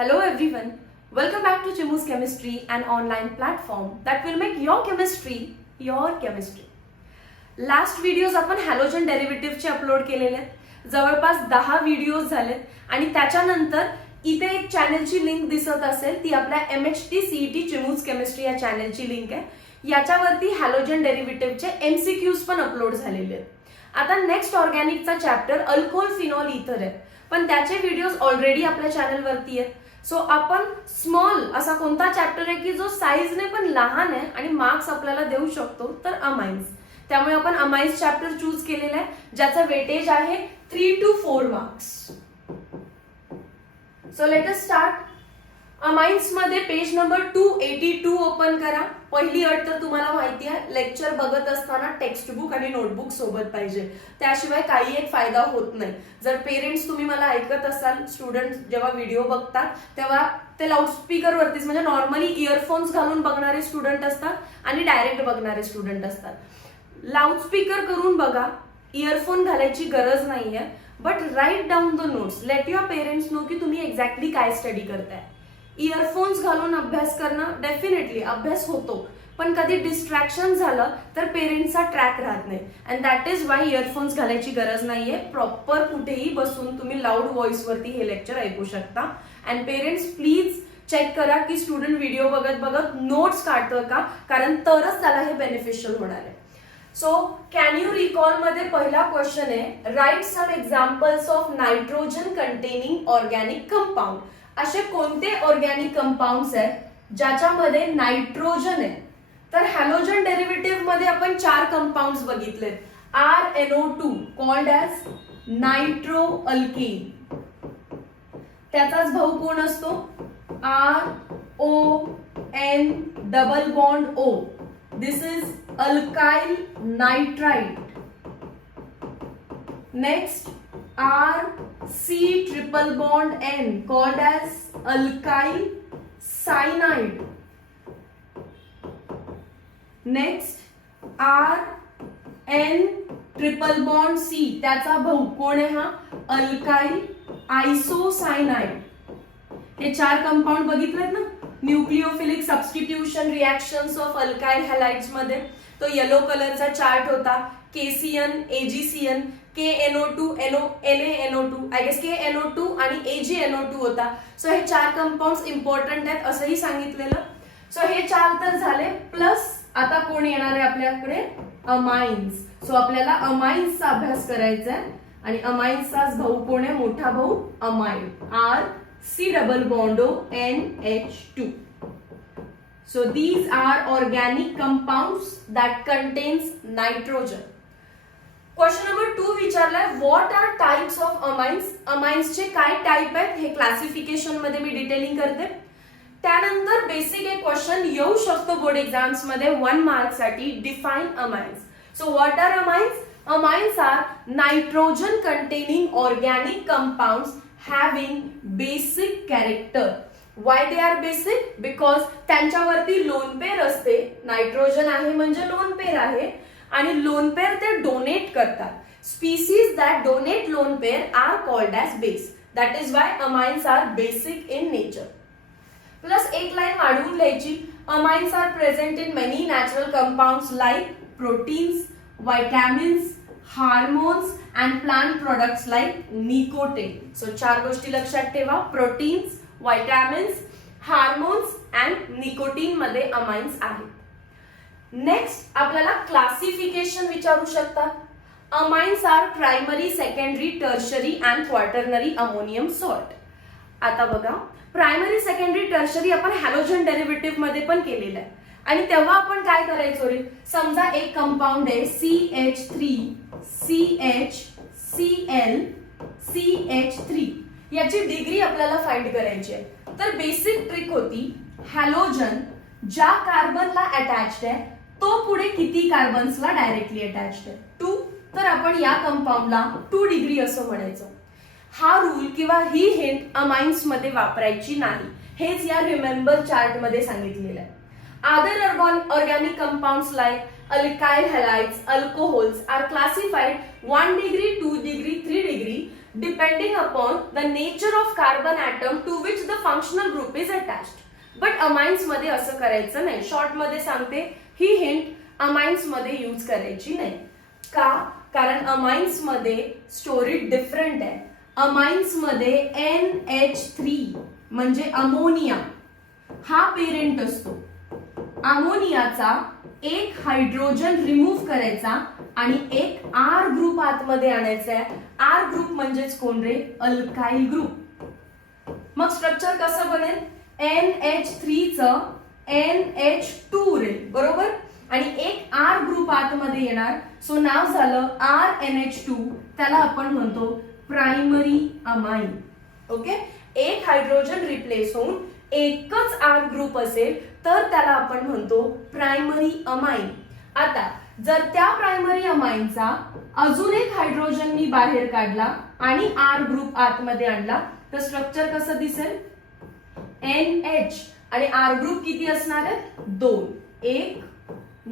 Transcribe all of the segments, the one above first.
Hello everyone, welcome back to Chimu's Chemistry, an online platform that will make your chemistry your chemistry. Last videos आपण halogen डेरिव्हेटिव्हचे upload केलेले आहेत. जवळपास 10 videos झालेत आणि त्याच्यानंतर इथे एक चॅनलची लिंक दिसत असेल, ती आपल्या MHT CET चिमूज केमिस्ट्री या चॅनलची लिंक आहे. याच्यावरती हॅलोजन डेरिव्हेटिव्हचे MCQs पण अपलोड झालेले आहेत. आता नेक्स्ट ऑर्गॅनिकचा चॅप्टर अल्कोहोल फिनॉल इथर आहे, पण त्याचे व्हिडिओज ऑलरेडी आपल्या चॅनलवरती आहेत. सो आपण स्मॉल असा कोणता चॅप्टर आहे की जो साईजने पण लहान आहे आणि मार्क्स आपल्याला देऊ शकतो, तर अमाइन्स. त्यामुळे आपण अमाइन्स चॅप्टर चूज केलेला आहे, ज्याचा वेटेज आहे 3 to 4 marks. So let us start. Amines मध्ये पेज नंबर 282 ओपन करा. पहिली अट तर तुम्हाला माहिती आहे, लेक्चर बघत असताना टेक्स्ट बुक आणि नोटबुक सोबत पाहिजे, त्याशिवाय काही एक फायदा होत नाही. जर पेरेंट्स तुम्ही मला ऐकत असाल, स्टुडंट जेव्हा व्हिडिओ बघतात तेव्हा ते लाऊडस्पीकर वरतीच, म्हणजे नॉर्मली इयरफोन्स घालून बघणारे स्टुडंट असतात आणि डायरेक्ट बघणारे स्टुडंट असतात. लाऊडस्पीकर करून बघा, इयरफोन घालायची गरज नाहीये. But write down the notes, let your parents know की तुम्ही एक्झॅक्टली काय स्टडी करताय. इयरफोन्स घालून अभ्यास करणं डेफिनेटली अभ्यास होतो, पण कधी डिस्ट्रॅक्शन झालं तर पेरेंट्सचा ट्रॅक राहत नाही. And that is Y earphones घालायची गरज नाहीये. प्रॉपर कुठेही बसून तुम्ही लाऊड व्हॉइस वरती हे लेक्चर ऐकू शकता. अँड पेरेंट्स प्लीज चेक करा की स्टुडंट व्हिडिओ बघत बघत नोट्स काढतोय का, कारण तरच त्याला हे बेनिफिशियल होणार आहे. सो कॅन यू रिकॉल मध्ये पहिला क्वेश्चन आहे, write some examples of nitrogen containing organic compound. असे कोणते ऑर्गॅनिक कंपाऊंड्स आहेत ज्याच्यामध्ये नायट्रोजन आहे? तर हॅलोजन डेरिव्हेटिव्ह मध्ये आपण 4 कंपाऊंड्स बघितलेत. RNO2 called as nitro alkane, त्याचाच भाऊ कोण असतो? RON double bond O. This is alkyl nitrite. Next RC triple bond N called as alkyl cyanide. Next RN triple bond C, त्याचा भाऊ कोण आहे हा? Alkyl isocyanide. हे 4 कंपाऊंड बघितलेत ना, nucleophilic substitution reactions of alkyl halides मध्ये. तो येलो कलरचा चार्ट होता, KCN, AgCN, KNO2, NaNO2, I guess KNO2 आणि AgNO2 होता. सो हे 4 कंपाऊंड्स इम्पॉर्टंट आहेत असंही सांगितलेलं. सो हे 4 तर झाले, प्लस आता कोण येणार आहे आपल्याकडे? अमाइन्स. सो आपल्याला अमाइन्सचा अभ्यास करायचा आहे आणि अमाइन्सचाच भाऊ कोण आहे? मोठा भाऊ amide, RC double bond O NH2. So these are organic compounds that contains nitrogen. Question number 2 विचारलाय, what are types of amines. अमाइन्सचे काय टाइप आहेत हे क्लासिफिकेशन मध्ये मी डिटेलिंग करते. त्यानंतर बेसिक एक क्वेश्चन येऊ शकतो बोर्ड एक्झाम्स मध्ये 1 मार्क साठी, define amines. So what are amines? Amines are nitrogen containing organic compounds having basic character. Why they are basic? Because त्यांच्यावरती लोन पेअर असते. नायट्रोजन आहे म्हणजे लोन पेअर आहे, आणि लोन पेअर ते डोनेट करतात. Species that donate lone pair are called as base. That is why amines are basic in nature. Plus एक line वाढवून लिहायची, amines are present in many natural compounds like proteins, vitamins, hormones and plant products like nicotine. So 4 गोष्टी लक्षात ठेवा, proteins, vitamins, hormones and nicotine मध्ये amines आहेत. Next आपल्याला classification विचारू शकतात. Amines are primary, secondary, tertiary and quaternary ammonium salt. आता बघा, प्रायमरी, सेकंडरी, टर्शरी आपण हॅलोजन डेरिव्हेटिव्ह मध्ये पण केलेलं आहे. आणि तेव्हा आपण काय करायचो रे? समजा एक कंपाऊंड आहे CH3 CHCl CH3, याची डिग्री आपल्याला फाइंड करायची आहे. तर बेसिक ट्रिक होती, हॅलोजन ज्या कार्बनला अटॅच्ड आहे तो पुढे किती कार्बन्सला डायरेक्टली अटॅच्ड आहे? 2. तर आपण या कंपाऊंडला 2 डिग्री असं म्हणायचं. हा रूल किंवा ही हिंट अमाइन्स मध्ये वापरायची नाही, हेच या रिमेंबर चार्ट मध्ये सांगितलेलं आहे. Other organic compounds like alkyl halides, alcohols are classified 1 degree, 2 degree, 3 degree depending upon the nature of carbon atom to which the functional group is attached. But amines मध्ये असं करायचं नाही. शॉर्ट मध्ये सांगते, ही हिंट अमाइन्स मध्ये use करायची नाही. का? कारण अमाइन्स मध्ये स्टोरी डिफरंट आहे. अमाइन्स मध्ये NH3 म्हणजे अमोनिया हा पेरेंट असतो. अमोनियाचा एक हायड्रोजन रिमूव्ह करायचा आणि एक R ग्रुप आतमध्ये आणायचा आहे. R ग्रुप म्हणजेच कोण रे? Alkyl group. मग स्ट्रक्चर कसं बनेल? NH3 च NH2 रे, बरोबर? आणि एक R ग्रुप आतमध्ये येणार. सो नाव झालं RNH2. त्याला आपण म्हणतो प्रायमरी अमाइन. ओके, एक हायड्रोजन रिप्लेस होऊन एकच R ग्रुप असेल तर त्याला आपण म्हणतो प्रायमरी अमाइन. आता जर त्या प्रायमरी अमाइनचा अजून एक हायड्रोजन मी बाहेर काढला आणि R ग्रुप आतमध्ये आणला तर स्ट्रक्चर कसं दिसेल? NH आणि R ग्रुप किती असणार आहेत? 2. 1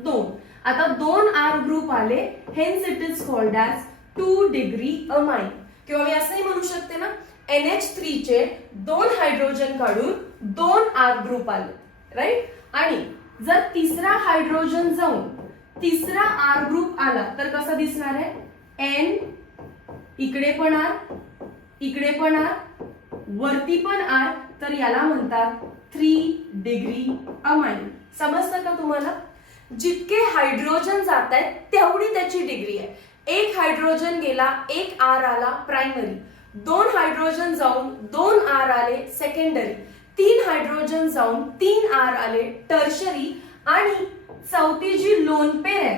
2. आता 2 R ग्रुप आले, hence it is called as 2 degree amine. किंवा मी असंही म्हणू शकते ना, NH3 चे 2 हायड्रोजन काढून 2 R ग्रुप आले, राईट? आणि जर तिसरा हायड्रोजन जाऊन तिसरा R ग्रुप आला तर कसं दिसणार आहे? N, इकडे पण R, इकडे पण R, वरती पण R, तर याला म्हणतात 3 डिग्री अमाइन. समजतं का तुम्हाला? जितके हायड्रोजन जात आहेत तेवढी त्याची डिग्री आहे. एक हायड्रोजन गेला, एक R आला, प्रायमरी. 2 हायड्रोजन जाऊन 2 R आले, सेकंडरी. 3 हायड्रोजन जाऊन 3 R आले, टर्शरी. आणि चौथी जी लोन पेर आहे,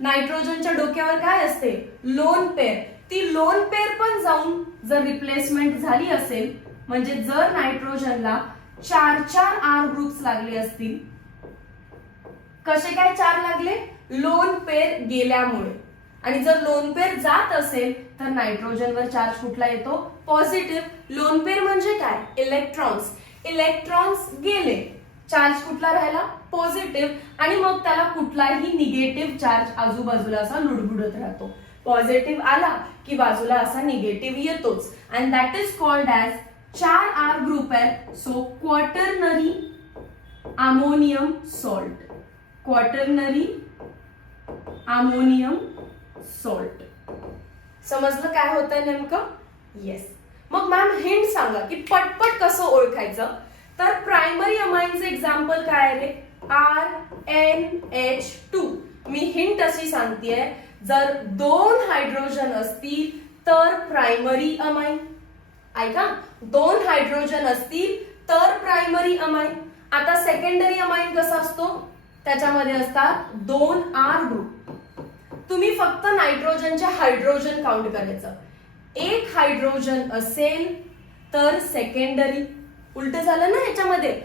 नायट्रोजनच्या डोक्यावर काय असते? लोन पेर. ती लोन पेर पण जाऊन जर रिप्लेसमेंट झाली असेल, म्हणजे जर नायट्रोजनला 4 R ग्रुप्स लागले असतील. कसे काय 4 लागले? लोन पेर गेल्यामुळे. आणि जर लोन पेर जात असेल तर नायट्रोजनवर चार्ज कुठला येतो? पॉझिटिव्ह. लोन पेर म्हणजे काय? इलेक्ट्रॉन्स. इलेक्ट्रॉन्स गेले, चार्ज कुठला राहिला? पॉझिटिव्ह. आणि मग त्याला कुठलाही निगेटिव्ह चार्ज आजूबाजूला असा लुडबुडत राहतो. पॉझिटिव्ह आला की बाजूला असा निगेटिव्ह येतोच. And that is called as 4 R group आहे. So quaternary ammonium salt. Quaternary ammonium salt. समजलं काय होतंय नेमकं? येस. मग मॅम हिंट सांगा की पटपट कसं ओळखायचं. तर प्रायमरी अमाइनचे एक्झाम्पल काय रे? RNH2. मी हिंट अशी सांगतेय, जर 2 हायड्रोजन असतील तर प्रायमरी अमाइन. ऐका, 2 हायड्रोजन असतील तर प्रायमरी अमाइन. आता सेकंडरी अमाइन कसा असतो? त्याच्यामध्ये असतात 2 R ग्रुप. तुम्ही फक्त नायट्रोजनचे हायड्रोजन काउंट करायचं. एक हायड्रोजन असेल तर सेकंडरी. उलट झालं ना याच्यामध्ये?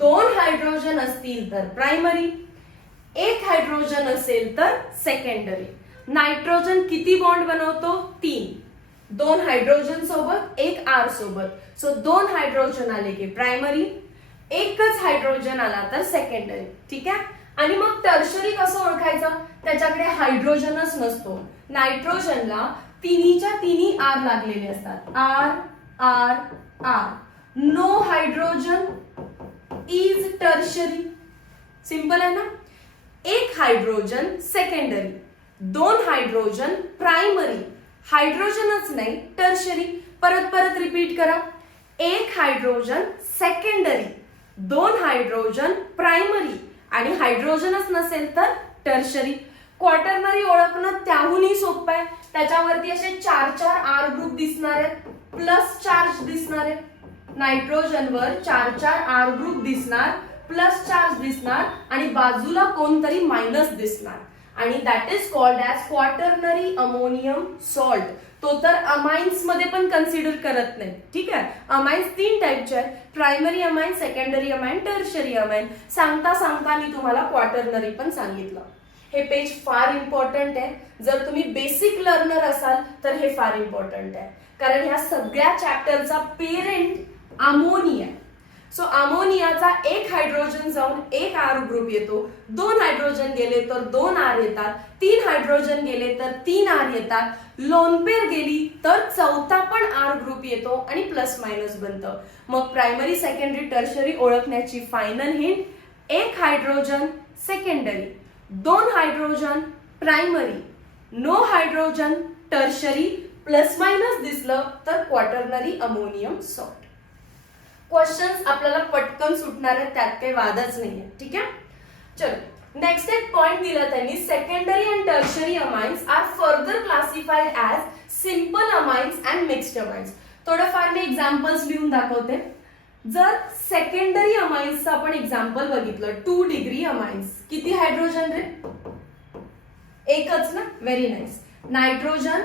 2 हायड्रोजन असतील तर प्रायमरी, एक हायड्रोजन असेल तर सेकंडरी. नायट्रोजन किती बॉन्ड बनवतो? 3. 2 हायड्रोजन सोबत, एक R सोबत. सो 2 हायड्रोजन आले की प्रायमरी, एकच हायड्रोजन आला तर सेकंडरी. ठीक आहे? आणि मग टर्शरी कसं ओळखायचं? त्याच्याकडे हायड्रोजनच नसतो. नायट्रोजनला तिन्हीच्या तिन्ही R लागलेले असतात. R R R. No hydrogen is tertiary. Simple आहे ना? एक हायड्रोजन सेकंडरी, 2 हायड्रोजन प्रायमरी, हायड्रोजनच नाही टर्शरी. परत परत रिपीट करा. एक हायड्रोजन सेकंडरी, 2 हायड्रोजन प्रायमरी आणि हायड्रोजनच नसेल तर टर्शरी. क्वाटर्नरी ओळखणं त्याहूनही सोपं आहे. त्याच्यावरती असे 4 R ग्रुप दिसणार आहेत, प्लस चार्ज दिसणार आहेत. नायट्रोजनवर 4 R ग्रुप दिसणार, प्लस चार्ज दिसणार आणि बाजूला कोणतरी मायनस दिसणार. आणि that is called as quaternary ammonium salt. तो तर अमाइन्स मध्ये पण कन्सिडर करत नाही. ठीक आहे? अमाइन्स 3 टाईपचे आहेत: primary amine, secondary amine, tertiary amine. सांगता सांगता मी तुम्हाला क्वाटर्नरी पण सांगितलं. हे पेज फार इम्पॉर्टंट आहे. जर तुम्ही बेसिक लर्नर असाल तर हे फार इम्पॉर्टंट आहे, कारण ह्या सगळ्या चॅप्टरचा पेरेंट अमोनिया. सो अमोनियाचा एक हायड्रोजन जाऊन एक आर ग्रुप येतो, 2 हायड्रोजन गेले तर 2 आर येतात, 3 हायड्रोजन गेले तर 3 आर येतात, लोन पेअर गेली तर चौथा पण आर ग्रुप येतो आणि प्लस मायनस बनतं. मग प्रायमरी सेकंडरी टर्शरी ओळखण्याची फायनल हिंट, एक hydrogen secondary, 2 hydrogen primary, no hydrogen tertiary, plus minus दिसलं तर क्वाटर्नरी अमोनियम सॉल्ट. क्वेश्चन्स आपल्याला पटकन सुटणार आहेत, त्यात काही वादच नाहीये. ठीक आहे, चलो नेक्स्ट एक पॉइंट दिला त्यांनी, secondary and tertiary amines are further classified as simple amines and mixed amines. थोडंफार मी एक्झाम्पल्स लिहून दाखवते. जर सेकंडरी अमाइन्सचं आपण एक्झाम्पल बघितलं, 2 डिग्री अमाइन्स, किती हायड्रोजन रे? एकच ना, व्हेरी नाईस. नायट्रोजन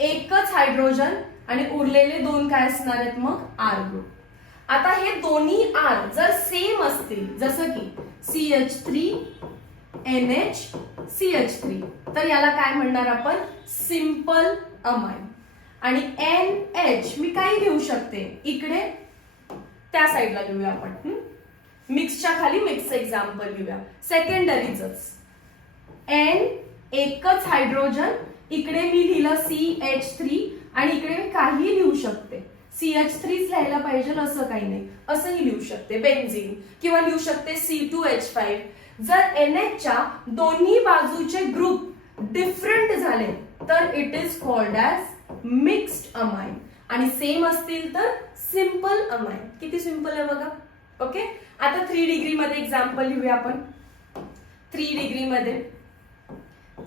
एकच हायड्रोजन आणि उरलेले 2 काय असणार आहेत मग? R group. आता हे दोन्ही आर जर सेम असतील, जसं की CH3 NH CH3, तर याला काय म्हणणार आपण? Simple amine. आणि NH मी काय घेऊ शकते इकडे, त्या साईडला लिहूया आपण, मिक्सच्या खाली मिक्स एक्झाम्पल लिहूया. सेकंडरीच N एकच हायड्रोजन, इकडे मी लिहिलं CH3 आणि इकडे मी काही लिहू शकते, CH3 लिहायला पाहिजे असं काही नाही, असंही लिहू शकते बेन्झीन, किंवा लिहू शकते C2H5. जर NH च्या दोन्ही बाजूचे ग्रुप डिफरंट झाले तर it is called as mixed amine, आणि सेम असतील तर सिंपल अमाइन. किती सिंपल आहे बघा. ओके, आता 3 डिग्री मध्ये एक्झाम्पल लिहूया आपण. 3 डिग्री मध्ये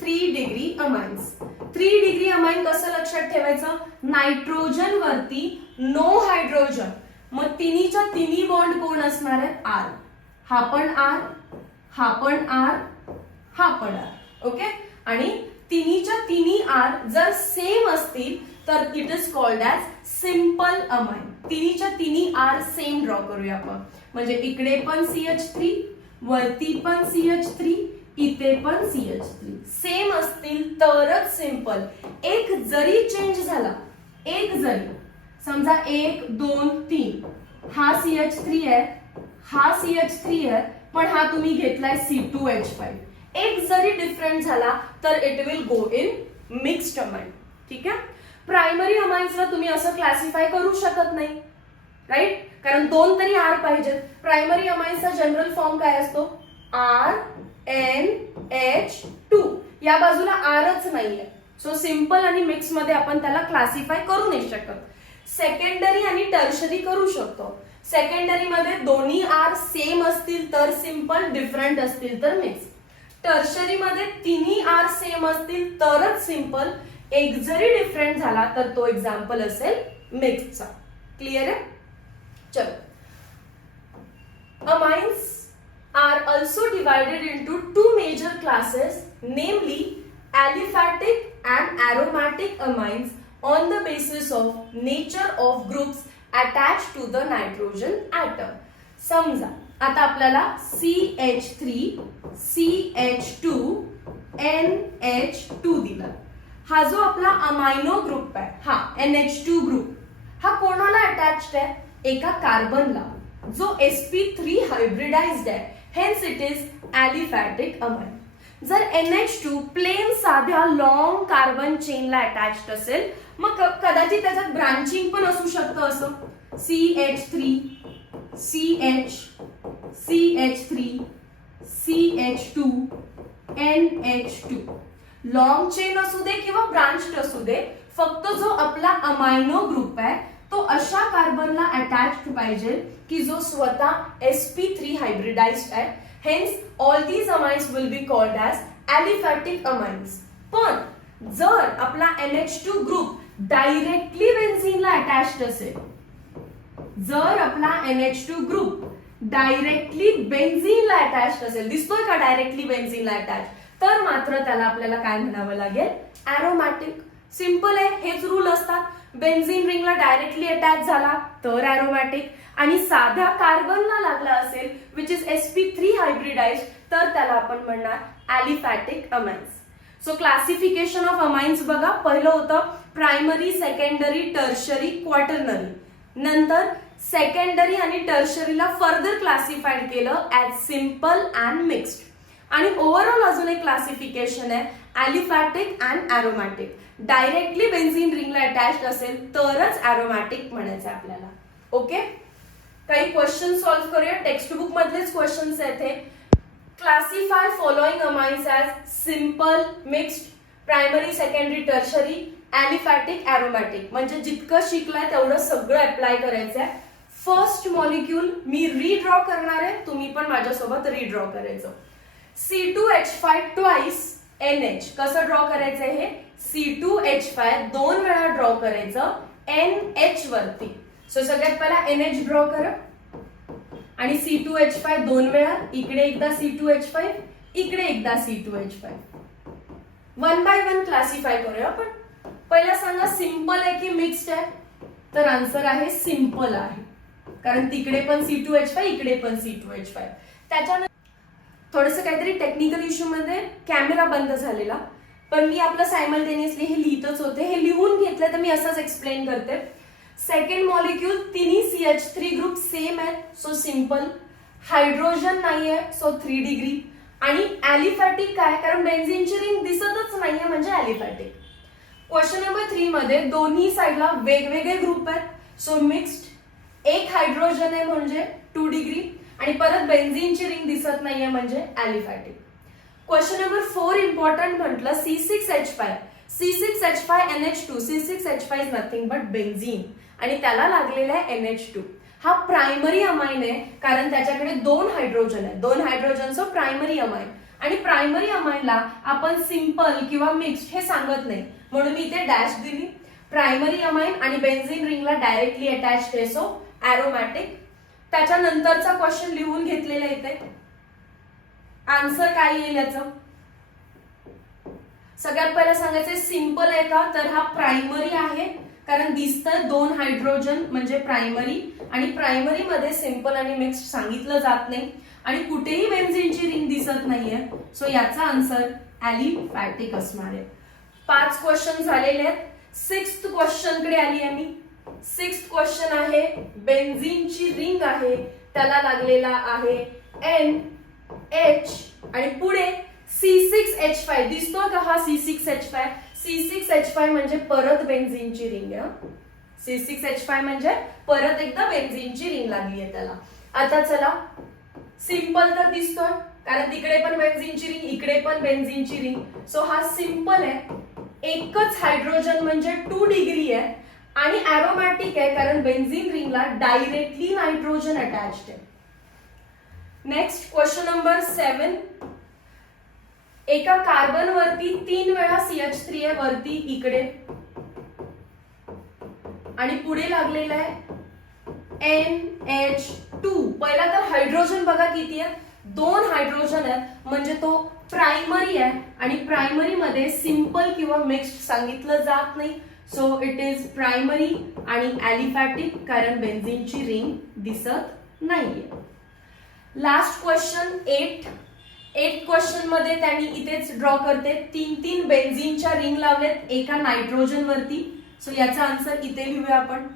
3 डिग्री अमाइन्स. 3 डिग्री अमाइन कसं लक्षात ठेवायचं? नायट्रोजन वरती नो हायड्रोजन, मग तिन्हीच्या तिन्ही बॉन्ड कोण असणार आहे? आर. हा पण आर, हा पण आर, हा पण आर. ओके, आणि तिन्हीच्या तिन्ही आर जर सेम असतील तर it is called as simple amine. तिन्हीच्या तिन्ही आर सेम ड्रॉ करूया आपण. म्हणजे इकडे पण CH3, वरती पण CH3, इथे पण CH3 सेम असतील तरच सिंपल. एक जरी चेंज झाला, एक जरी समजा 1 2 3, हा CH3 आहे, हा CH3 आहे, पण हा तुम्ही घेतलाय C2H5, एक जरी डिफरंट झाला तर it will go in mixed amine. ठीक आहे, प्रायमरी अमाइन्सला तुम्ही असं क्लासिफाय करू शकत नाही, राईट, कारण 2 तरी आर पाहिजेत. प्रायमरी अमाइन्सचा जनरल फॉर्म काय असतो? RNH2. या बाजूला आरच नाहीये, सो सिंपल आणि मिक्स मध्ये आपण त्याला क्लासिफाय करू नाही शकत. सेकंडरी आणि टर्शरी करू शकतो. सेकंडरी मध्ये दोन्ही आर सेम असतील तर सिंपल, डिफरंट असतील तर मिक्स. टर्शरी मध्ये तिन्ही आर सेम असतील तरच सिंपल, एक जरी डिफरंट झाला तर तो एक्झाम्पल असेल मिक्सचा. क्लिअर आहे? चलो, amines are also divided into 2 major classes, namely aliphatic and aromatic amines on the basis of nature of groups attached to the nitrogen atom. समजा आता आपल्याला CH3 CH2 NH2 दिला. हा जो आपला अमायनो ग्रुप आहे, हा NH2 ग्रुप, हा कोणाला अटॅच्ड आहे? एका कार्बनला, जो sp3 हायब्रिडाइज्ड आहे. Hence it is aliphatic amine. जर NH2 प्लेन साध्या लॉंग कार्बन चेनला अटॅच्ड असेल, मग कदाचित त्याच्यात ब्रांचिंग पण असू शकतं. असं CH3 CH CH3 CH2 NH2, long chain असू दे किंवा ब्रांच्ड असू दे, फक्त जो आपला अमायनो ग्रुप आहे तो अशा कार्बनला अटॅच्ड पाहिजे की जो स्वतः sp3 हायब्रिडाइज्ड आहे. Hence all these amines will be called as aliphatic amines. पण जर आपला NH2 ग्रुप डायरेक्टली बेन्झीनला अटॅच्ड असेल, जर आपला NH2 ग्रुप डायरेक्टली बेन्झीनला अटॅच्ड असेल, दिसतोय का डायरेक्टली बेन्झीनला अटॅच, तर मात्र त्याला आपल्याला काय म्हणावं लागेल? ॲरोमॅटिक. सिंपल आहे, हेच रूल असतात. बेन्झीन रिंगला डायरेक्टली अटॅच झाला तर ॲरोमॅटिक, आणि साध्या कार्बनला लागला असेल विच इज sp3 हायब्रिडाइज्ड, तर त्याला आपण म्हणणार aliphatic amines. So classification of amines बघा. पहिलं होतं प्रायमरी, सेकंडरी, टर्शरी, क्वाटर्नरी. नंतर सेकंडरी आणि टर्शरीला फर्दर क्लासिफाईड केलं ॲज सिम्पल अँड मिक्स्ड. आणि ओव्हरऑल अजून एक क्लासिफिकेशन आहे aliphatic and aromatic. Directly benzene रिंगला अटॅच्ड असेल तरच ॲरोमॅटिक म्हणायचं आपल्याला. ओके, काही क्वेश्चन सॉल्व्ह करूया. टेक्स्ट बुक मधलेच क्वेश्चन्स आहेत हे. Classify following amines as simple, mixed, primary, secondary, tertiary, aliphatic, aromatic. म्हणजे जितकं शिकलाय तेवढं सगळं अप्लाय करायचं आहे. फर्स्ट मॉलिक्यूल मी रीड्रॉ करणार आहे, तुम्ही पण माझ्यासोबत रीड्रॉ करायचं. C2H5 twice NH. कसं ड्रॉ करायचं हे? C2H5 दोन वेळा ड्रॉ करायचं NH वरती. सो सगळ्यात पहिला NH ड्रॉ करा आणि C2H5 दोन वेळा, इकडे एकदा C2H5, इकडे एकदा C2H5. One by one classify करूया आपण. पहिला सांगा सिंपल आहे की मिक्स्ड आहे? तर आन्सर आहे सिंपल आहे, कारण तिकडे पण C2H5, इकडे पण C2H5. त्याच्यानंतर थोडंसं काहीतरी टेक्निकल इश्यू मध्ये कॅमेरा बंद झालेला, पण मी आपलं सायमल्टेनियसली हे लिहितच होते. हे लिहून घेतलं तर मी असंच एक्सप्लेन करते. सेकंड मॉलिक्यूल तिन्ही CH3 ग्रुप सेम आहे, सो सिंपल. हायड्रोजन नाहीये, सो 3 डिग्री. आणि ॲलिफॅटिक काय? कारण बेन्झीनची रिंग दिसतच नाहीये, म्हणजे ॲलिफॅटिक. क्वेश्चन नंबर 3 मध्ये दोन्ही साईडला वेगवेगळे ग्रुप आहेत, सो मिक्स्ड. एक हायड्रोजन आहे म्हणजे 2 डिग्री आणि परत बेन्झीनची रिंग दिसत नाहीये म्हणजे ॲलिफॅटिक. क्वेश्चन नंबर 4 इम्पॉर्टंट म्हटलं C6H5. C6H5NH2. C6H5 is nothing but benzene आणि त्याला लागलेला आहे NH2. हा प्रायमरी अमाइन आहे, कारण त्याच्याकडे 2 हायड्रोजन आहे. 2 हायड्रोजनचं प्रायमरी अमाइन. आणि प्रायमरी अमाइनला आपण सिंपल किंवा मिक्स्ड हे सांगत नाही, म्हणून मी इथे डॅश दिली. प्रायमरी अमाइन आणि बेन्झीन रिंगला डायरेक्टली अटॅच्ड आहे, सो ॲरोमॅटिक. त्याच्यानंतरचा क्वेश्चन लिहून घेतलेला इथे. आन्सर काय येईल याचं? सगळ्यात पहिला सांगायचं सिंपल आहे का? तर हा प्रायमरी आहे, कारण दिसतं 2 हायड्रोजन म्हणजे प्रायमरी. आणि प्रायमरी मध्ये सिंपल आणि मिक्स्ड सांगितलं जात नाही आणि कुठेही बेन्झीनची रिंग दिसत नाहीये, सो याचा आन्सर ॲलिफॅटिक असणार आहे. 5 क्वेश्चन झालेले आहेत. 6th क्वेश्चन कडे आली आहे मी. 6th क्वेश्चन आहे बेन्झीनची रिंग आहे, त्याला लागलेला आहे NH आणि पुढे C6H5. दिसतोय का हा C6H5? C6H5 म्हणजे परत बेन्झीनची रिंग आहे. C6H5 म्हणजे परत एकदा बेन्झीनची रिंग लागली आहे त्याला. आता चला, सिंपल तर दिसतोय, कारण तिकडे पण बेन्झीनची रिंग, इकडे पण बेन्झीनची रिंग, सो हा सिंपल आहे. एकच हायड्रोजन म्हणजे 2 डिग्री आहे आणि ॲरोमॅटिक आहे, कारण बेन्झीन रिंगला डायरेक्टली नायट्रोजन अटॅच्ड आहे. Next question number 7. एका कार्बन वरती 3 वेळा CH3 आहे वरती इकडे आणि पुढे लागलेला आहे NH2. पहिला तर हायड्रोजन बघा किती आहे? 2 हायड्रोजन आहेत, म्हणजे तो प्रायमरी आहे आणि प्रायमरी मध्ये सिंपल किंवा मिक्स्ड सांगितलं जात नाही, सो इट इज प्रायमरी आणि ॲलिफॅटिक, कारण बेन्झीनची रिंग दिसत नाहीये. Last question 8. 8 क्वेश्चन मध्ये त्यांनी इथेच ड्रॉ करते 3 बेन्झीनच्या रिंग लावलेत एका नायट्रोजन वरती, सो याचा आन्सर इथे लिहूया आपण.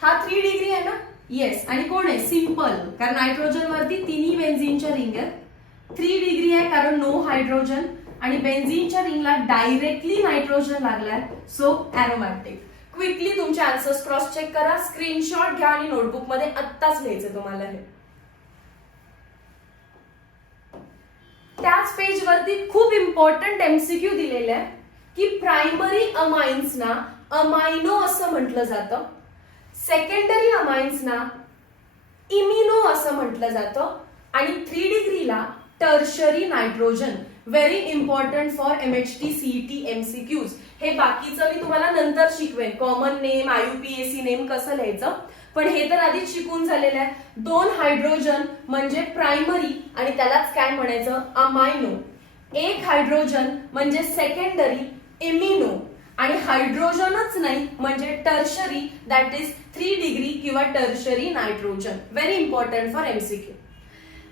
हा 3 डिग्री आहे ना? येस. आणि कोण आहे? सिंपल, कारण नायट्रोजन वरती तिन्ही बेन्झीनच्या रिंग आहेत. 3 डिग्री आहे कारण नो हायड्रोजन आणि बेन्झीनच्या रिंगला डायरेक्टली नायट्रोजन लागलाय, सो ॲरोमॅटिक. क्विकली तुमचे आन्सर्स क्रॉस चेक करा, स्क्रीनशॉट घ्या आणि नोटबुक मध्ये आत्ताच लिहायचं तुम्हाला हे. त्याच पेज वरती खूप इम्पॉर्टंट MCQ दिलेले आहे की प्रायमरी अमाइन्सना अमायनो असं म्हटलं जातं, सेकंडरी अमाइन्सना इमिनो असं म्हटलं जातं आणि 3 डिग्रीला tertiary nitrogen. Very important for MHT CET MCQs. हे बाकीचं मी तुम्हाला नंतर शिकवेन, कॉमन नेम, IUPAC नेम कसं लिहायचं, पण हे तर आधीच शिकून झालेलं आहे. 2 हायड्रोजन म्हणजे प्रायमरी आणि त्यालाच काय म्हणायचं? अमायनो. 1 हायड्रोजन म्हणजे सेकंडरी इमिनो आणि हायड्रोजनच नाही म्हणजे टर्शरी, दॅट इज 3 डिग्री किंवा tertiary nitrogen. Very important for MCQ.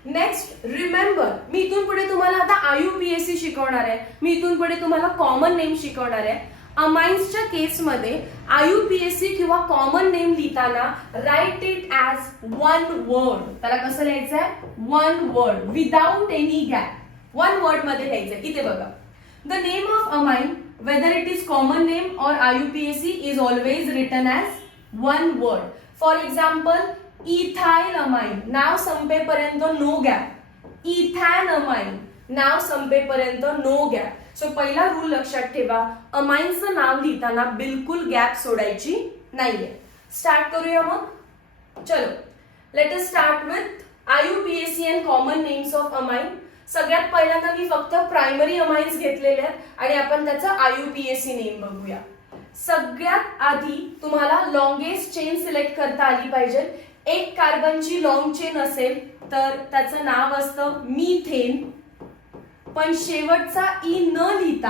Next remember, मी इथून पुढे तुम्हाला आता IUPAC शिकवणार आहे, मी इथून पुढे तुम्हाला कॉमन नेम शिकवणार आहे. अमाइन्सच्या केसमध्ये IUPAC किंवा कॉमन नेम लिहिताना write it as one word. त्याला कसं लिहायचंय? One word without any gap. One word मध्ये लिहायचंय. इथे बघा, the name of amine whether it is common name or IUPAC is always written as one word. For example, ethylamine नाव संपेपर्यंत no gap. इथॅनमाइन नाव संपेपर्यंत no gap. So पहिला rule लक्षात ठेवा, अमाइनचं नाव लिहिताना बिलकुल गॅप सोडायची नाहीये. स्टार्ट करूया मग. चलो, let us start with IUPAC and common names of amine. सगळ्यात पहिल्यांदा मी फक्त प्रायमरी अमाइन्स घेतलेले आहेत आणि आपण त्याचा IUPAC नेम बघूया. सगळ्यात आधी तुम्हाला लॉंगेस्ट चेन सिलेक्ट करता आली पाहिजे. एक कार्बनची लॉंग चेन असेल तर त्याचं नाव असतं मिथेन, पण शेवटचा ई न लिहिता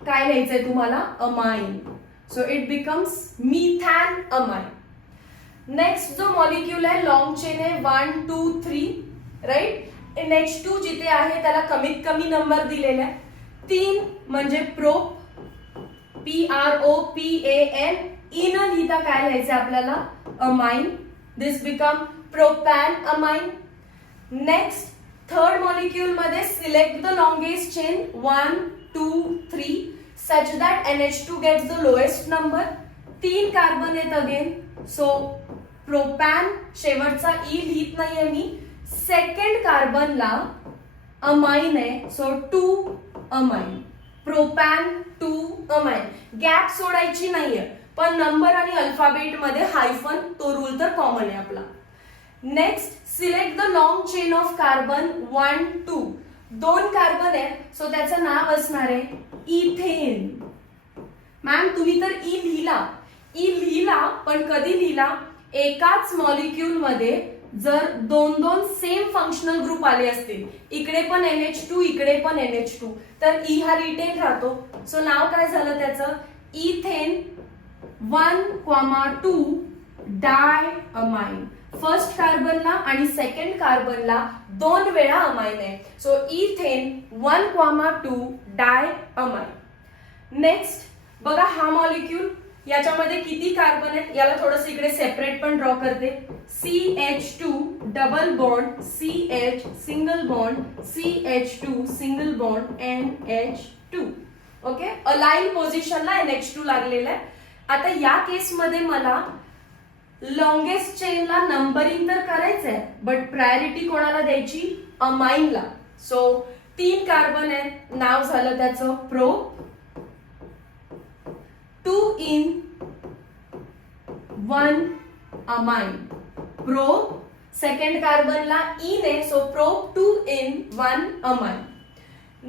काय लिहायचंय तुम्हाला? Amine. So it becomes methane amine. Next जो मॉलिक्यूल आहे लॉंग चेन आहे 1 2 3, राईट. NH2 जिथे आहे त्याला कमीत कमी नंबर दिलेला आहे 3, म्हणजे प्रोप, PROPAN. ई न लिहिता काय लिहायचं आपल्याला? Amine. This become propane amine. Next third molecule मध्ये select the longest chain 1 2 3 such that NH2 gets the lowest number. 3 carbon आहेत अगेन. सो प्रोपॅन, शेवटचा ई लिहित नाहीये मी. सेकंड कार्बनला अमाइन आहे, so 2 amine. Propane 2 amine. Gap सोडायची नाहीये, पण नंबर आणि अल्फाबेट मध्ये हायफन, तो रूल तर कॉमन आहे आपला. Next select the long chain of carbon 1 2. 2 carbon आहे, सो त्याचं नाव असणार आहे इथेन. मॅम तुम्ही तर ई लिहिला, पण कधी लिहिला? एकाच मॉलिक्यूल मध्ये जर 2 सेम फंक्शनल ग्रुप आले असतील, इकडे पण NH2 इकडे पण NH2, तर ई हा रिटेन राहतो. सो नाव काय झालं त्याचं? इथेन 1,2 डाय अमाइन. फर्स्ट कार्बनला आणि सेकंड कार्बनला 2 वेळा अमाइन आहे. सो इथेन 1,2 डाय अमाइन. नेक्स्ट बघा, हा मॉलिक्यूल याच्यामध्ये किती कार्बन आहेत याला थोडंसं इकडे सेपरेट पण ड्रॉ करते. CH2 double bond CH single bond CH2 single bond NH2. Okay, align पोझिशनला NH2 लागलेला आहे. आता या केसमध्ये मला लॉंगेस्ट चेनला नंबरिंग तर करायचंय, बट प्रायोरिटी कोणाला द्यायची? अमाइनला. सो 3 कार्बन आहेत, नाव झालं त्याचं pro. 2 in 1 amine. Pro second कार्बनला ई ने, so pro 2 in 1 amine.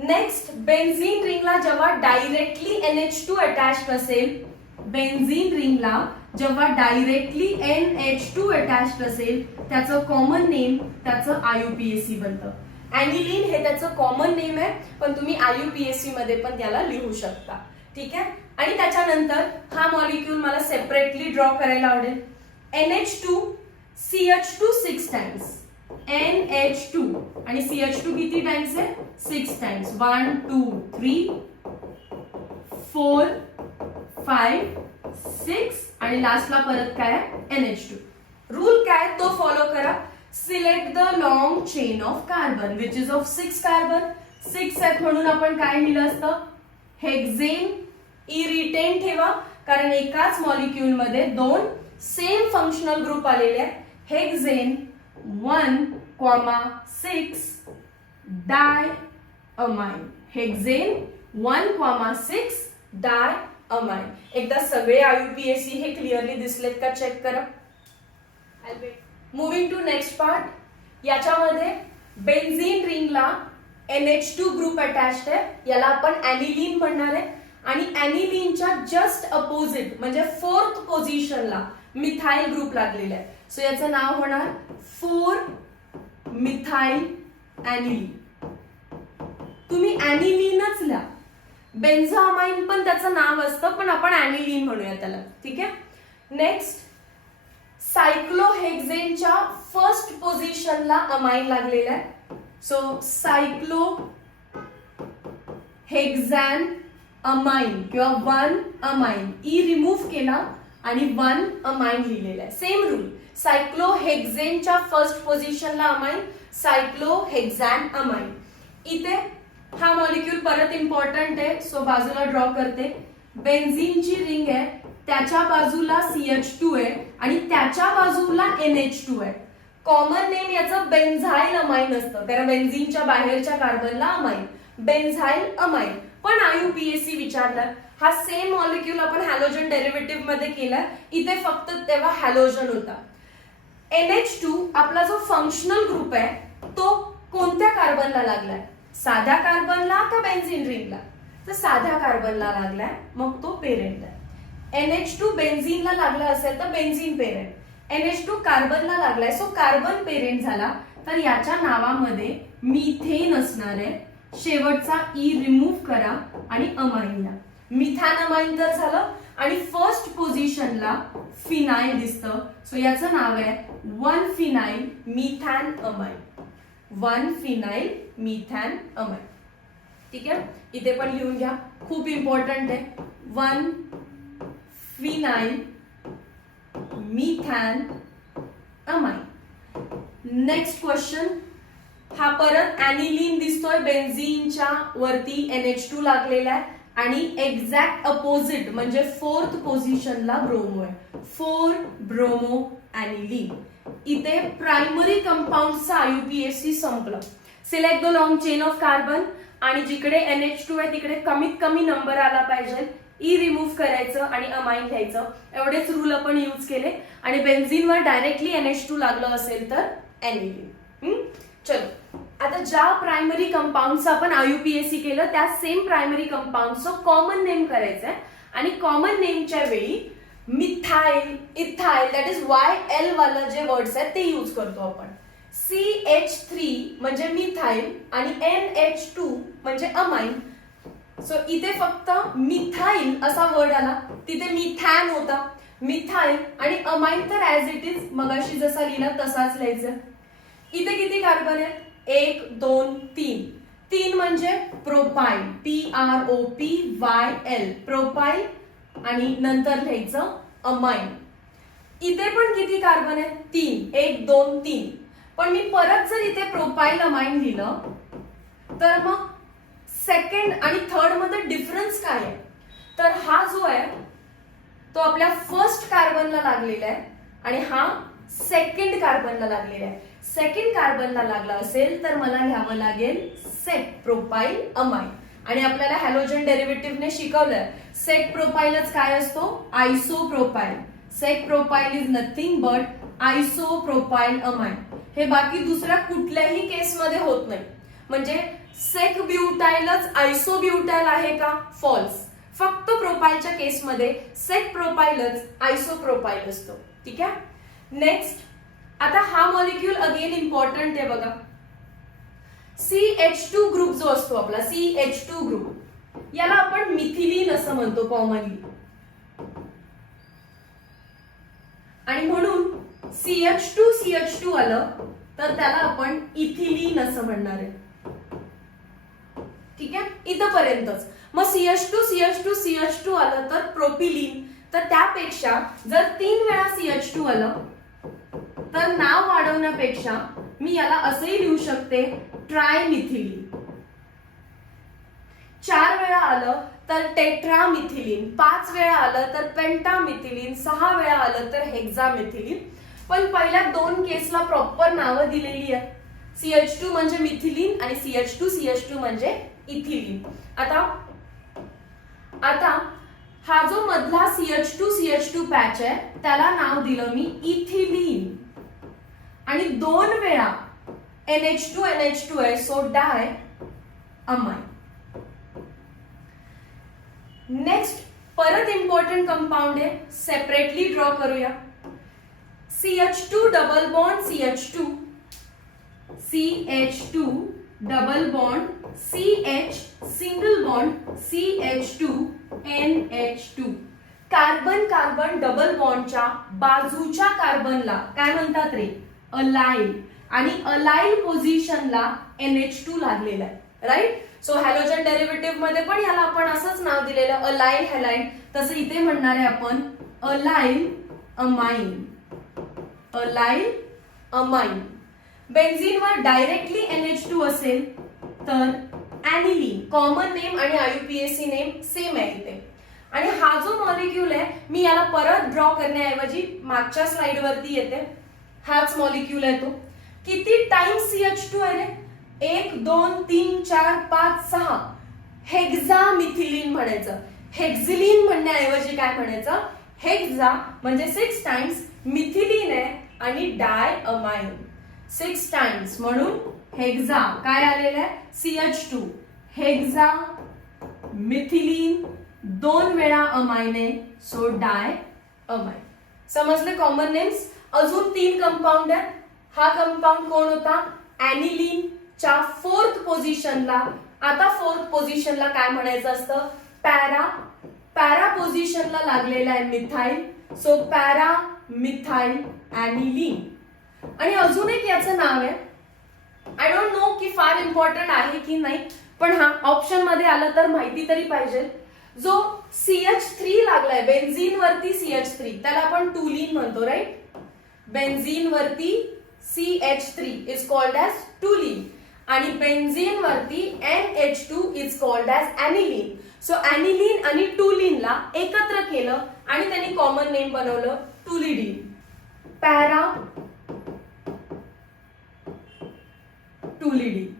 Next benzene रिंगला जेव्हा डायरेक्टली NH2 अटॅच्ड असेल, बेन्झीन रिंगला जेव्हा डायरेक्टली NH2 अटॅच्ड असेल, त्याचं कॉमन नेम त्याचं IUPAC बनतं. ॲनिलीन हे त्याचं कॉमन नेम आहे, पण तुम्ही IUPAC मध्ये पण त्याला लिहू शकता. ठीक आहे. आणि त्याच्यानंतर हा मॉलिक्यूल मला सेपरेटली ड्रॉ करायला आवडेल. NH2 CH2 6 टाइम्स, NH2 आणि CH2 किती टाइम्स आहे? 6 टाइम्स. 1 2 3 4 5 6 आणि लास्टला परत काय आहे? NH2. रूल काय तो फॉलो करा. Select the long chain of carbon which is of 6 carbon. 6 आहेत म्हणून आपण काय लिहिलं असतं? हेक्झेन. ई रिटेन ठेवा, कारण एकाच मॉलिक्यूल मध्ये 2 सेम फंक्शनल ग्रुप आलेले आहेत. Hexane 1,6 diamine. Hexane 1,6 diamine. एकदा सगळे IUPAC हे क्लिअरली दिसलेत का चेक करा. Moving to next part. याच्यामध्ये बेन्झीन रिंगला NH2 ग्रुप अटॅच्ड आहे, याला आपण ॲनिलीन म्हणणार आहे. आणि ॲनिलीनच्या जस्ट अपोजिट म्हणजे 4th पोझिशनला मिथाइल ग्रुप लागलेला आहे. सो याचं नाव होणार 4 मिथाइल ॲनिलीन. तुम्ही ॲनिलीनच लिहा. बेन्झोअमाइन पण त्याचं नाव असतं, पण आपण ॲनिलीन म्हणूया त्याला. ठीक आहे. नेक्स्ट सायक्लोहेक्झेनच्या फर्स्ट पोझिशनला अमाइन लागलेला आहे. सो सायक्लो हेक्झॅन अमाइन किंवा 1 अमाइन, ई रिमूव्ह केला आणि 1 अमाइन लिहिलेला आहे. सेम रूल, सायक्लोहेक्झेनच्या फर्स्ट पोझिशनला अमाइन, सायक्लोहेक्झॅन अमाइन. इथे हा मॉलिक्यूल परत इम्पॉर्टंट आहे, सो बाजूला ड्रॉ करते. बेन्झीनची रिंग आहे, त्याच्या बाजूला CH2 आहे आणि त्याच्या बाजूला NH2 आहे. कॉमन नेम याचं बेन्झाईल अमाइन असतं, कारण बेन्झीनच्या बाहेरच्या कार्बनला अमाइन, बेन्झाईल अमाइन. पण IUPAC विचारलं, हा सेम मॉलिक्यूल आपण हॅलोजन डेरिव्हेटिव्ह मध्ये केला, इथे फक्त तेव्हा हॅलोजन होता. NH2 आपला जो फंक्शनल ग्रुप आहे तो कोणत्या कार्बनला लागलाय, साध्या कार्बनला का बेन्झीन रिंगला? तर साध्या कार्बनला लागलाय, मग तो पेरेंट आहे. NH2 बेन्झीनला लागला असेल तर बेन्झीन पेरेंट, NH2 कार्बनला लागलाय सो कार्बन पेरेंट झाला. तर याच्या नावामध्ये मिथेन असणार आहे. शेवटचा ई रिमूव्ह करा आणि अमाइनला, मिथॅन अमाइन तर झालं आणि फर्स्ट पोझिशनला फिनाइल दिसतं, सो याचं नाव आहे 1 फिनाइल मिथॅन अमाइन, 1 फिनाइल मिथॅन अमाइन. ठीक आहे, इथे पण लिहून घ्या, खूप इम्पॉर्टंट आहे. 1 फिनाइल मिथॅन अमाइन. नेक्स्ट क्वेश्चन, हा परत ॲनिलीन दिसतोय, बेन्झीनच्या वरती NH2 लागलेला आहे आणि एक्झॅक्ट अपोजिट म्हणजे फोर्थ पोझिशनला ब्रोमो आहे, 4 ब्रोमो ॲनिलीन. इथे प्रायमरी कंपाऊंडचा IUPAC संपलं. Select the long chain of carbon आणि जिकडे NH2 आहे तिकडे कमीत कमी नंबर आला पाहिजे, ई रिमूव्ह करायचं आणि अमाइन घ्यायचं, एवढेच रूल आपण यूज केले. आणि बेन्झीनवर डायरेक्टली NH2 लागलं असेल तर ॲनिलीन. चलो, आता ज्या प्रायमरी कंपाऊंडचं आपण IUPAC केलं त्या सेम प्रायमरी कंपाऊंडचं कॉमन नेम करायचंय आणि कॉमन नेमच्या वेळी methyl, ethyl, that is YL वाला जे वर्ड्स आहेत ते यूज करतो आपण. CH3 म्हणजे मिथाइल आणि NH2 म्हणजे अमाइन. सो इथे फक्त मिथाइल असा वर्ड आला, तिथे मिथॅन होता, मिथाइल आणि अमाइन तर ऍज इट इज मगाशी जसा लिहिला तसाच लिहायचं. इथे किती कार्बन आहेत, 1 2 3. 3 म्हणजे प्रोपाइल, PROPYL, प्रोपाइल आणि नंतर लिहायचं अमाइन. इथे पण किती कार्बन आहेत, 3, 1 2 3. पण मी परत जर इथे प्रोपाइल अमाइन लिहिलं तर मग सेकंड आणि थर्ड मध्ये डिफरन्स काय आहे, तर हा जो आहे तो आपल्या फर्स्ट कार्बनला लागलेला आहे आणि हा सेकंड कार्बनला लागलेला आहे. सेकंड कार्बनला लागला असेल तर मला लिहावं लागेल सेट प्रोपाइल अमाइन. आणि आपल्याला हॅलोजन डेरिव्हेटिव्हने शिकवलंय सेट प्रोपाइलच काय असतो, isopropyl. Sec propyl is nothing but isopropyl amine. हे बाकी दुसऱ्या कुठल्याही केसमध्ये होत नाही. म्हणजे सेक ब्युटाइलच आयसोब्युटाइल आहे का, फॉल्स. फक्त प्रोपाइलच्या केसमध्ये सेक प्रोपाइलच आयसोप्रोपाइल असतो. ठीक आहे. नेक्स्ट, आता हा मॉलिक्यूल अगेन इम्पॉर्टंट आहे बघा. CH2 ग्रुप जो असतो आपला, CH2 ग्रुप, याला आपण मिथिलीन असं म्हणतो कॉमनली. आणि म्हणून CH2 आलं तर त्याला आपण इथिलीन असं म्हणणार आहे. ठीक आहे, इथपर्यंतच. मग CH2 आलं तर प्रोपिलीन. तर त्यापेक्षा जर 3 वेळा CH2 आलं तर नाव वाढवण्यापेक्षा मी याला असंही लिहू शकते ट्रायमिथिलीन. 4 वेळा आलं तर टेट्रामिथिलीन, 5 वेळा आलं तर पेंटामिथिलीन, 6 वेळा आलं तर हेक्सामिथिलीन. पण पहिल्या 2 केसला प्रॉपर नावं दिलेली आहेत. CH2 म्हणजे मिथिलीन आणि CH2 म्हणजे इथिलीन. आता हा जो मधला CH2 पॅच आहे त्याला नाव दिलं मी इथिलीन. आणि 2 वेळा NH2 आहे सो डाय अमाइन. नेक्स्ट परत इम्पॉर्टंट कंपाऊंड आहे, सेपरेटली ड्रॉ करूया. CH2 double bond CH2 double bond CH single bond CH2 NH2. Carbon carbon double बॉन्डच्या बाजूच्या कार्बनला काय म्हणतात रे, अलाइल. आणि अलाइल पोझिशनला NH2 लागलेला आहे. राईट. सो हॅलोजन डेरिव्हेटिव्ह मध्ये पण याला आपण असंच नाव दिलेलं अलाइल हॅलाइड, तसं इथे म्हणणार आहे आपण अलाइल अमाइन. Allyl amine. बेन्झीनवर डायरेक्टली NH2 असेल तर ऍनिलीन. कॉमन नेम आणि IUPAC नेम सेम आहे इथे. आणि हा जो मॉलिक्यूल आहे मी याला परत ड्रॉ करण्याऐवजी मागच्या स्लाइड वरती येते. हाच मॉलिक्यूल आहे तो. किती टाइम्स CH2 आहे रे? 1 2 3 4 5 6. हेक्सामिथिलीन म्हणायचं. हेक्झिलीन म्हणण्याऐवजी काय म्हणायचं? हेक्सा म्हणजे 6 टाइम्स, मिथिलीन आहे आणि डाय अमाइन 6 टाइम्स, म्हणून हेक्सा काय आलेलं आहे? CH2. हेक्सा मिथिलीन 2 वेळा अमाइन आहे, सो डाय अमाइन. समजले कॉमन नेम्स. अजून 3 कंपाऊंड आहेत. हा कंपाऊंड कोण होता? ऍनिलीन च्या 4th पोझिशनला. आता 4th पोझिशनला काय म्हणायचं असतं? पॅरा. पॅरा पोझिशनला लागलेला आहे मिथाइल, सो पॅरा मिथाइल ऍनिलीन. आणि अजून एक याचं नाव आहे, आय डोंट नो की फार इम्पॉर्टंट आहे की नाही, पण हा ऑप्शन मध्ये आलं तर माहिती तरी पाहिजे. जो CH3 लागलाय बेन्झीन वरती CH3, त्याला आपण टुलीन म्हणतो, राईट. बेन्झीन वरती CH3 इज कॉल्ड ॲज टुलीन आणि बेन्झीन वरती NH2 is called as aniline. So aniline आणि टुलीनला एकत्र केलं आणि त्यांनी कॉमन नेम बनवलं टुलिडीन. पॅरा टुलिडीन.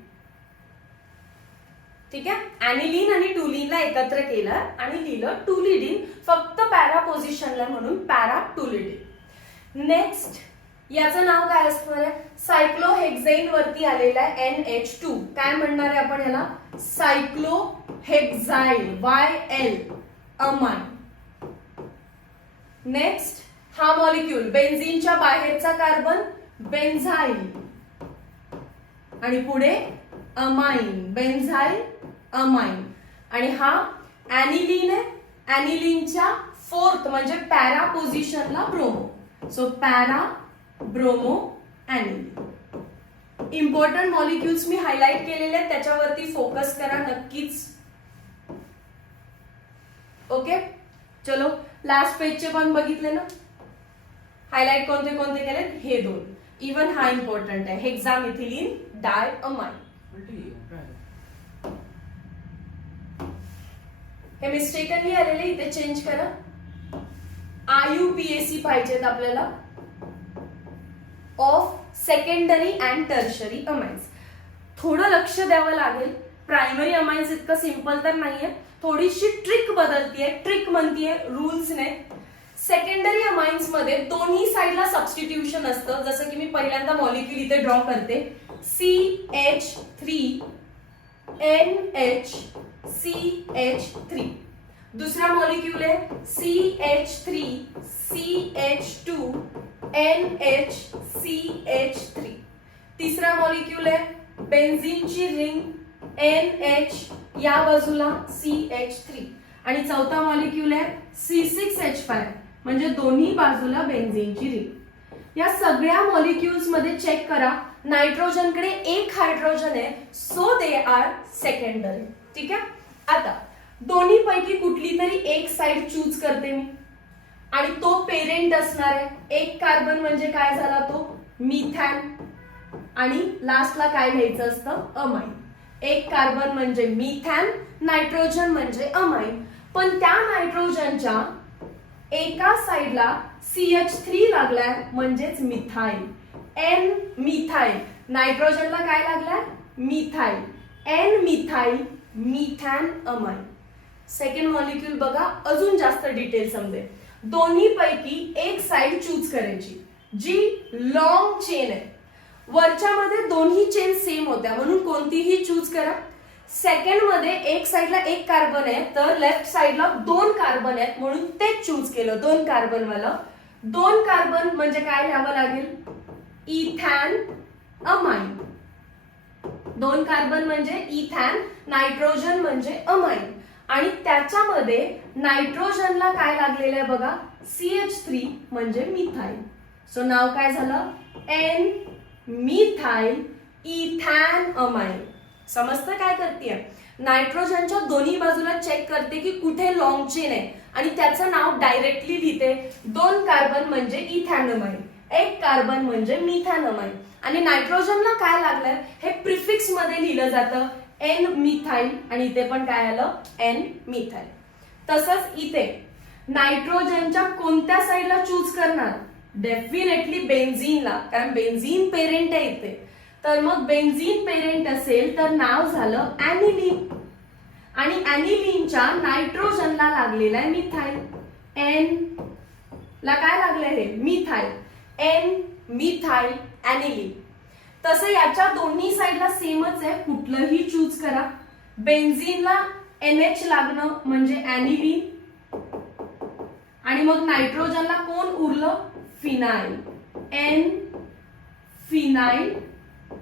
ठीक आहे. ऍनिलीन आणि टुलीनला एकत्र केलं आणि लिहिलं टुलिडीन, फक्त पॅरा पोझिशनला म्हणून पॅरा टुलिडीन. नेक्स्ट याचं नाव काय असणार आहे? सायक्लोहेक्झेन वरती आलेला आहे NH2. काय म्हणणार आहे आपण याला? सायक्लोहेक्झाइल YL अमाइन. नेक्स्ट हा मॉलिक्यूल बेन्झीनच्या बाहेरचा कार्बन बेन्झाइल आणि पुढे अमाइन, बेन्झाइल अमाइन. आणि हा ऍनिलीन आहे. ऍनिलीनच्या 4th म्हणजे पॅरा पोझिशनला bromo, so para bromo aniline. Important molecules मी हायलाइट केलेले आहेत, त्याच्यावरती फोकस करा नक्कीच. ओके, चलो लास्ट पेजचे पण बघितले ना. हायलाइट कोणते कोणते केले? हे 2. इवन हा इम्पॉर्टंट आहे, हेक्सामिथिलीन डाय अमाइन. हे मिस्टेकनली आलेले, इथे चेंज करा. IUPAC पाहिजेत आपल्याला of secondary and tertiary amines. थोडं लक्ष द्यावं लागेल. प्रायमरी अमाइन्स इतकं सिंपल तर नाहीये, थोडीशी ट्रिक बदलतीये. ट्रिक म्हणतीये रूल्स ने. सेकंडरी अमाइन्स मध्ये दोन्ही साइडला सबस्टिट्यूशन असतं. जसं की मी पहिल्यांदा मॉलिक्यूल इथे ड्रॉ करते. CH3 NH3. दुसरा मॉलिक्यूल आहे CH3 CH2 NH3. तिसरा मॉलिक्यूल आहे बेन्झीनची रिंग NH, या बाजूला CH3. आणि चौथा मॉलिक्यूल आहे C6H5 म्हणजे दोन्ही बाजूला बेन्झीनची रिंग. या सगळ्या मॉलिक्युल्स मध्ये चेक करा, नायट्रोजनकडे एक हायड्रोजन आहे, सो दे आर सेकंडरी. ठीक आहे. आता दोन्ही पैकी कुठली तरी एक साइड चूज करते मी आणि तो पेरेंट असणार आहे. एक कार्बन म्हणजे काय झाला तो? मिथॅन. आणि लास्टला काय लिहायचं असतं? अमाइन. एक कार्बन म्हणजे मिथॅन, नायट्रोजन म्हणजे अमाइन. पण त्या नायट्रोजनच्या एका साइडला CH3 लागलाय म्हणजेच मिथाइल. N methyl. नायट्रोजनला काय लागलाय? Methyl. N methyl methane amine. Second molecule बघा, अजून जास्त डिटेल समजेल. दोन्ही पैकी एक साइड चूज करायची जी लॉंग चेन आहे. वरच्या मध्ये दोन्ही चेन सेम होत्या म्हणून कोणतीही चूज करा. सेकंड मध्ये एक साइडला एक कार्बन आहे तर लेफ्ट साइडला 2 कार्बन आहेत म्हणून तेच चूज केलं, 2 कार्बन वाला. 2 कार्बन म्हणजे काय लिहावं लागेल? इथॅन अमाइन. 2 कार्बन म्हणजे इथॅन, नायट्रोजन म्हणजे अमाइन. आणि त्याच्यामध्ये नायट्रोजनला काय लागलेलं आहे बघा? CH3 म्हणजे मिथाइल. सो नाव काय झालं? N methyl ethane amine. समजतं काय करते? नायट्रोजनच्या दोन्ही बाजूला चेक करते की कुठे लॉंग चेन आहे आणि त्याचं नाव डायरेक्टली लिहिते. 2 कार्बन म्हणजे इथॅनोमाइन, 1 कार्बन म्हणजे मिथॅनोमाइन. आणि नायट्रोजनला काय लागलंय हे प्रिफिक्स मध्ये लिहिलं जातं एन मिथाइल आणि इथे पण काय आलं एन मिथाइल. तसंच इथे नायट्रोजनच्या कोणत्या साईडला चूज करणार? डेफिनेटली बेन्झीनला, कारण बेन्झीन पेरेंट आहे इथे. तर मग बेन्झीन पेरेंट असेल तर नाव झालं ॲनिलीन आणि ॲनिलीनच्या नायट्रोजनला लागलेला आहे मिथाइल. एन ला काय लागलंय हे मिथाइल, एन मिथाइल ॲनिलीन. तसं याच्या दोन्ही साईडला सेमच आहे, कुठलंही चूज करा. बेन्झीनला NH लागणं म्हणजे ॲनिलीन आणि मग नायट्रोजनला कोण उरलं? फिनाइल, एन फिनाइल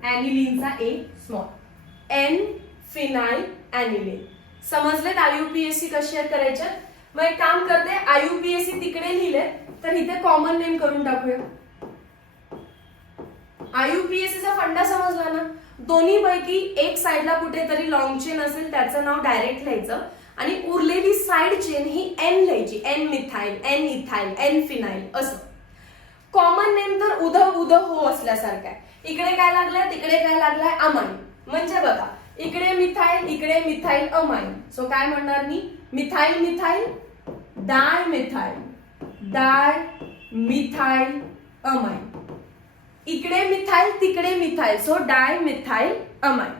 ॲनिलीनचा ए स्मॉल, एन फिनाइल ॲनिलीन. समजलेत IUPAC कशी करायचे? मग एक काम करते, IUPAC तिकडे लिहिले तर इथे कॉमन नेम करून टाकूया. IUPACचा फंडा समजला ना? दोन्ही पैकी एक साइडला कुठेतरी लॉंग चेन असेल त्याचं नाव डायरेक्ट लिहायचं आणि उरलेली साइड चेन ही एन लिहायची, N methyl, N ethyl, N phenyl असं. कॉमन नेम तर उध उध हो असल्यासारखं आहे. इकडे काय लागलंय तिकडे काय लागलाय अमाइन. म्हणजे बघा इकडे मिथाइल इकडे मिथाइल अमाइन. सो काय म्हणणार मी? मिथाइल मिथाइल डाय मिथाइल, डाय मिथाइल अमाइन. इकडे मिथाइल तिकडे मिथाइल, सो डाय मिथाइल अमाइन.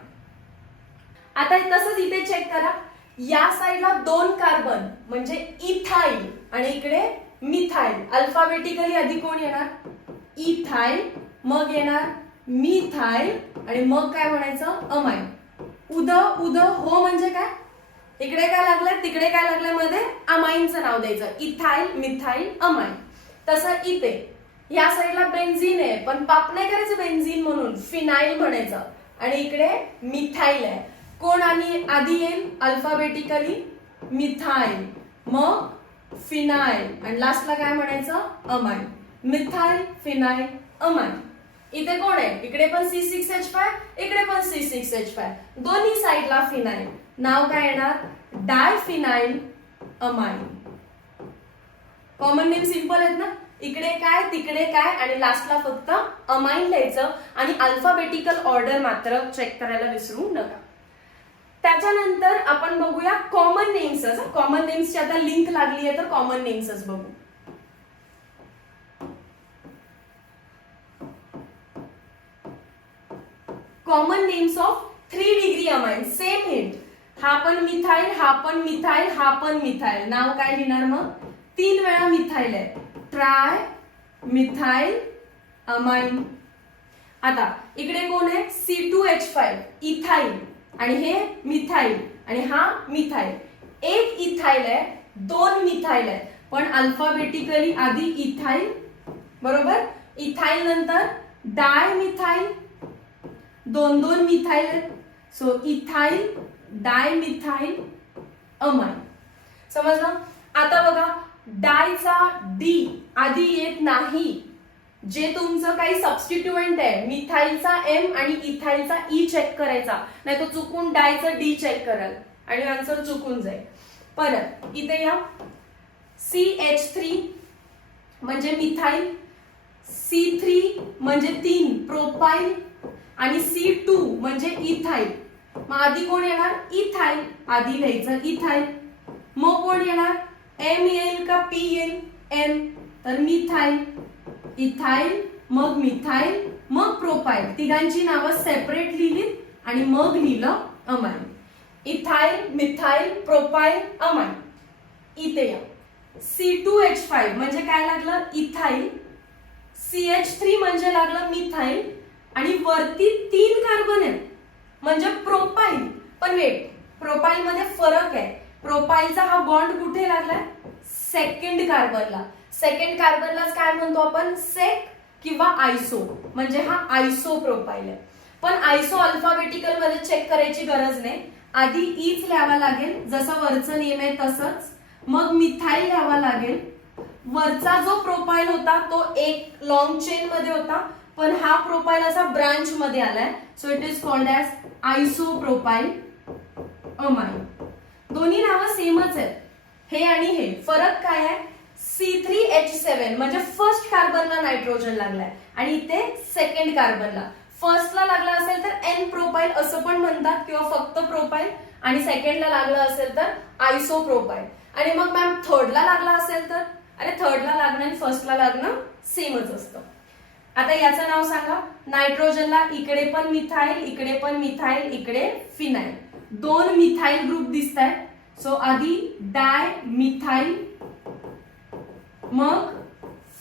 आता तसंच इथे चेक करा, या साईडला 2 कार्बन म्हणजे इथाइल आणि इकडे मिथाइल. अल्फाबेटिकली आधी कोण येणार? इथाइल, मग येणार मिथाइल आणि मग काय म्हणायचं? अमाइन. उद उद हो म्हणजे काय? इकडे काय लागलंय तिकडे काय लागलंय मध्ये अमाइनचं नाव द्यायचं, इथाइल मिथाइल अमाइन. तसं इथे या साईडला बेन्झीन आहे पण पाप नाही करायचं बेन्झीन म्हणून, फिनाइल म्हणायचं. आणि इकडे मिथाइल आहे, कोण आणि आधी येईल अल्फाबेटिकली? मिथाइल, मग फिनाइल आणि लास्टला काय म्हणायचं? अमाइन. Methyl phenyl amine. इथे कोण आहे? इकडे पण C6H5 इकडे पण C6H5, दोन्ही साईडला फिनाइल. नाव काय येणार? Diphenyl amine. Common name simple आहेत ना? इकडे काय तिकडे काय आणि लास्टला फक्त अमाइन लिहायचं आणि अल्फाबेटिकल ऑर्डर मात्र चेक करायला विसरू नका. त्याच्यानंतर आपण बघूया कॉमन नेम्स. कॉमन नेम्सची आता लिंक लागली आहे तर कॉमन नेम्सच बघू. Common names of 3 degree amine. Same hint, हा पण मिथाइल हा पण मिथाइल हा पण मिथाइल. नाव काय लिहिणार मग? 3 वेळा मिथाइल आहे, ट्राय मिथाइल अमाइन. आता इकडे कोण आहे? C2H5 इथाइल आणि हे मिथाइल आणि हा मिथाइल. एक इथाइल आहे 2 मिथाइल आहे पण अल्फाबेटिकली आधी इथाइल बरोबर, इथाइल नंतर डाय मिथाइल, 2 मिथाइल आहेत. सो इथाइल डाय मिथाइल अमाइन. समजलं? आता बघा डायचा डी आधी येत नाही, जे तुमचं काही सबस्टिट्युएंट आहे. मिथाइलचा एम आणि इथाइलचा ई चेक करायचा, नाही तो चुकून डायचा डी चेक कराल आणि आन्सर चुकून जाईल. परत इथे या CH3 म्हणजे मिथाइल, C3 म्हणजे 3 प्रोपाइल आणि C2 म्हणजे इथाइल. मग आधी कोण येणार? इथाइल, आधी लिहायचं इथाइल. मग कोण येणार? एम येईल का पी येईल? एम. तर मिथाइल इथाइल मग मिथाइल मग प्रोपाइल, तिघांची नावं सेपरेट लिहिली आणि मग लिहिलं amine. Ethyl methyl propyl amine. इथे या C2H5 म्हणजे काय लागलं? इथाइल. CH3 म्हणजे लागलं मिथाइल आणि वरती 3 कार्बन आहेत म्हणजे प्रोपाइल. पण वेट, प्रोपाइल मध्ये फरक आहे. प्रोपाइलचा हा बॉन्ड कुठे लागलाय? सेकंड कार्बनला. सेकंड कार्बनलाच काय म्हणतो आपण? सेक किंवा आयसो, म्हणजे हा आयसो प्रोपाइल आहे. पण आयसो अल्फाबेटिकल मध्ये चेक करायची गरज नाही, आधी ईच लिहावा लागेल जसं वरचं नेम आहे तसंच. मग मिथाइल लिहावा लागेल. वरचा जो प्रोपाइल होता तो एक लॉंग चेन मध्ये होता, पण हा प्रोपाईल असा ब्रांच मध्ये आलाय, so it is called as isopropyl amine. दोन्ही नावं सेमच आहेत, हे आणि हे. फरक काय आहे, C3H7 म्हणजे फर्स्ट कार्बनला नायट्रोजन लागलाय आणि इथे सेकंड कार्बनला. फर्स्टला लागला असेल तर एन प्रोपाईल असं पण म्हणतात किंवा फक्त प्रोपाईल, आणि सेकंडला लागला असेल तर आयसोप्रोपाईल. आणि मग मॅम थर्डला लागला असेल तर, अरे थर्डला लागणं आणि फर्स्टला लागणं सेमच असतं. आता याचं नाव सांगा. नायट्रोजनला इकडे पण मिथाईल, इकडे पण मिथाईल, इकडे फिनाईल. 2 मिथाईल ग्रुप दिसत आहेत. सो आधी डाय मिथाईल, मग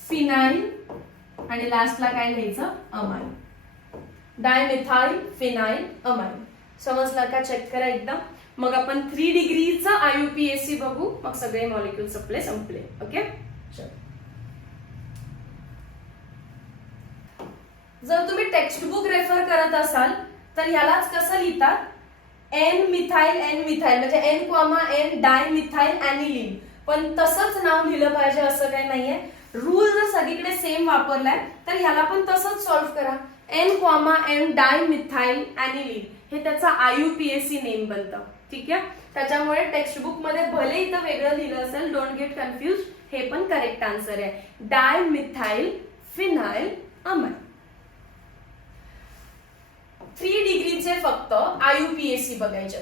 फिनाईल, आणि लास्टला काय लिहायचं, अमाइन. डायमिथाईल phenyl amine. समजलं का? चेक करा एकदा. मग आपण 3 डिग्रीचं IUPAC बघू, मग सगळे मॉलिक्युल्स आपले संपले. ओके. जर तुम्ही टेक्स्ट बुक रेफर करत असाल तर यालाच कसं लिहितात, एन मिथाईल म्हणजे N, डायमिथाईल ॲनिलीन. पण तसंच नाव लिहिलं पाहिजे असं काही नाहीये. रूल जर सगळीकडे सेम वापरलाय तर याला पण तसंच सॉल्व्ह करा. N, डायमिथाईल ॲनिलीन हे त्याचा IUPAC नेम बनतं. ठीक आहे. त्याच्यामुळे टेक्स्ट बुक मध्ये भले इथं वेगळं लिहिलं असेल, डोंट गेट कन्फ्युज, हे पण करेक्ट आन्सर आहे. डायमिथाईल फिनाईल अमाइन. 3 डिग्रीचे फक्त IUPAC बघायचे.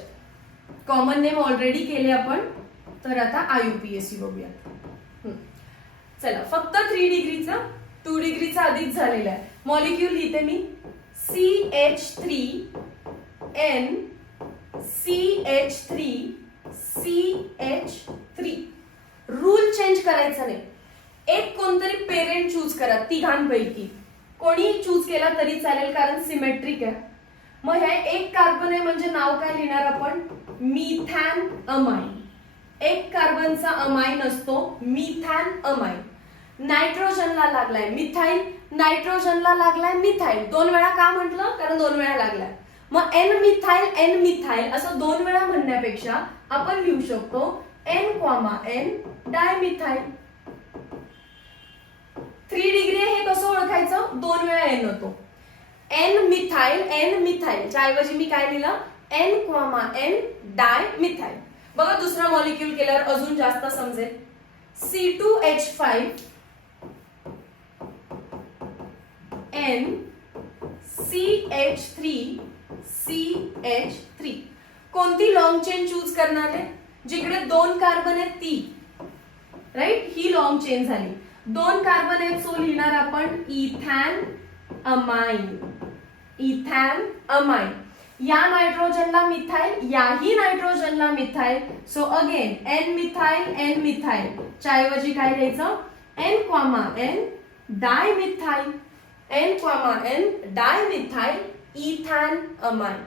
कॉमन नेम ऑलरेडी केले आपण, तर आता IUPAC बघूया. चला, फक्त 3 डिग्रीचा, 2 डिग्रीचा आधीच झालेला आहे. मॉलिक्युल लिहिते मी, CH3N CH3 CH3. Rule change करायचा नाही. एक कोणतरी पेरेंट चूज करा तिघांपैकी. कोणी चूज केला तरी चालेल, कारण सिमेट्रिक आहे. मग हे एक कार्बन आहे म्हणजे नाव काय लिहिणार आपण, मिथॅन अमाइन. एक कार्बनचा अमाइन असतो मिथॅन अमाइन. नायट्रोजनला लागलाय मिथाईल, नायट्रोजनला लागलाय मिथाईल. 2 वेळा का म्हटलं, कारण 2 वेळा लागलाय. मग N मिथाईल असं 2 वेळा म्हणण्यापेक्षा आपण लिहू शकतो N, डायमिथाईल. 3 डिग्री हे कसं ओळखायचं, 2 वेळा N होतो. N मिथाईल च्या ऐवजी मी काय लिहिलं, N, डायमिथाईल. बघा दुसरा मॉलिक्युल केल्यावर अजून जास्त समजेल. C2H5 N CH3 कोणती लॉंग चेन चूज करणार आहे, जिकडे 2 कार्बन आहेत ती, राईट. ही लॉंग चेन झाली. 2 कार्बन आहेत, सो लिहिणार आपण इथॅन अमाइन. या नायट्रोजनला मिथाईल, याही नायट्रोजनला methyl. So again N methyl च्या ऐवजी काय लिहायचं, N, dimethyl. N, dimethyl ethane amine.